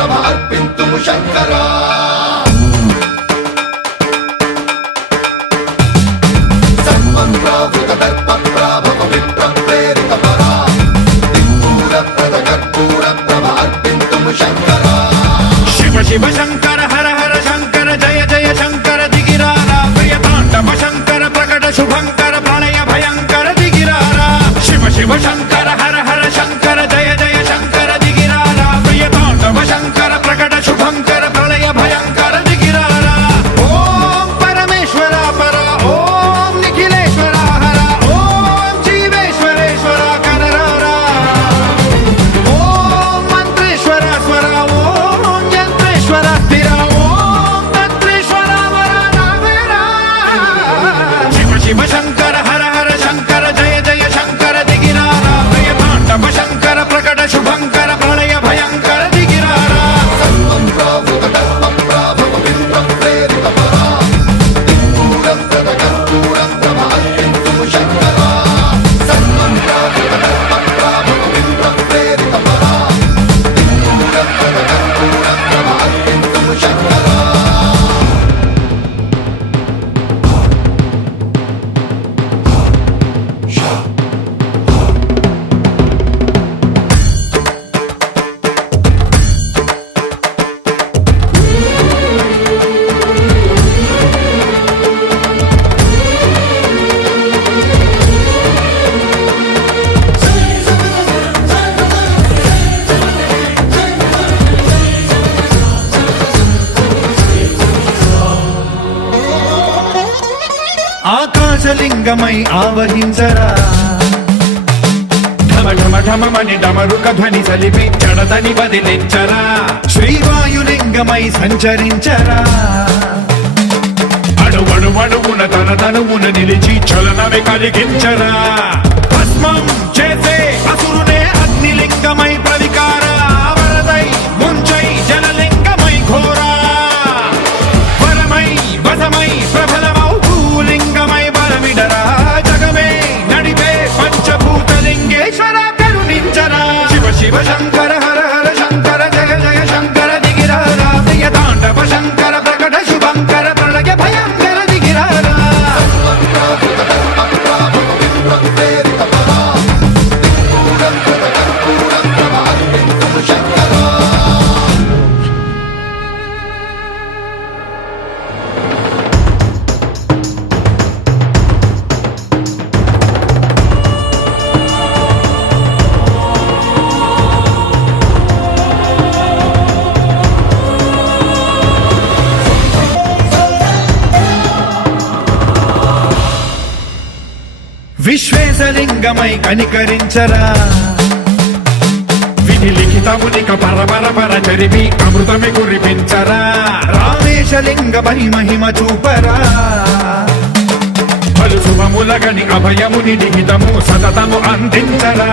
ప్రభ అర్పింతుము శంకరా సన్మంత్రావృత దర్ప ప్రాభవ విప్ర ప్రేరిత పరా దిక్పూర ప్రద కర్పూర ప్రభ అర్పింతుము శంకరా శివ శివ శంకర హర హర శంకర జయ జయ శంకర దిగిరారా ప్రియ తాండవ శంకర ప్రకట శుభంకర ప్రళయ భయంకర దిగిరారా శివ శివ శంకర హర హర శంకర జయ జయ శంకర దిగిరారా ప్రియ తాండవ శంకర ప్రకట శుభంకర ప్రళయ భయంకర దిగిరారా ఓం పరమేశ్వర పర ఓం నిఖిలేశ్వర హర ఓం జీవేశ్వరేశ్వర కరరారా ఓం మంత్రేశ్వర స్వర ఓం యంత్రేశ్వర స్థిర ఓం తంత్రేశ్వర వర నావేరా శివ శివ శంకర హర హర శంకర జయ జయ శంకర దిగిరారా ప్రియ తాండవ శంకర ప్రకట శుభంకర ప్రళయ భయంకర దిగిరారా సన్మంత్రావృత దర్ప ప్రాభవ విప్ర ప్రేరిత పరా దిక్పూర ప్రద కర్పూర ప్రభ అర్పింతుము శంకరా సన్మంత్రావృత దర్ప ప్రాభవ విప్ర ప్రేరిత పరా దిక్పూర ప్రద కర్పూర ప్రభ అర్పింతుము శంకరా ఆకాశలింగమై ఆవహించరా ఢమ ఢమ ఢమమని డమరుక ధ్వని సలిపి జడదని వదిలించరా శ్రీవాయులింగమై సంచరించరా అణువణువున తన తనువున నిలిచి చలనమే కలిగించరా భస్మం చేసే అసురునే అగ్నిలింగమై ప్రవికార వరదై ముంచై జలలింగమై ఘోరా వరమై వసమై ప్రబలమౌ భూలింగమై బలమిడరా జగమే నడిపే పంచభూతలింగేశ్వర కరుణించరా శివ శివ శంకర హర హర శంకర జయ జయ శంకర దిగిరారా ప్రియ తాండవ శంకర ప్రకట శుభంకర ప్రళయ భయంకర దిగిరారా సన్మంత్రావృత దర్ప ప్రాభవ విప్ర ప్రేరిత పరా దిక్పూర ప్రద కర్పూర ప్రభ అర్పింతుము శంకరా విశ్వేశలింగమై కనికరించరా విధి లిఖితమునిక పరపర పర చరివి అమృతమి కురిపించరా రామేశలింగమై మహిమ చూపరా పలు శుభములగని అభయముని లిఖితము సతతము అందించరా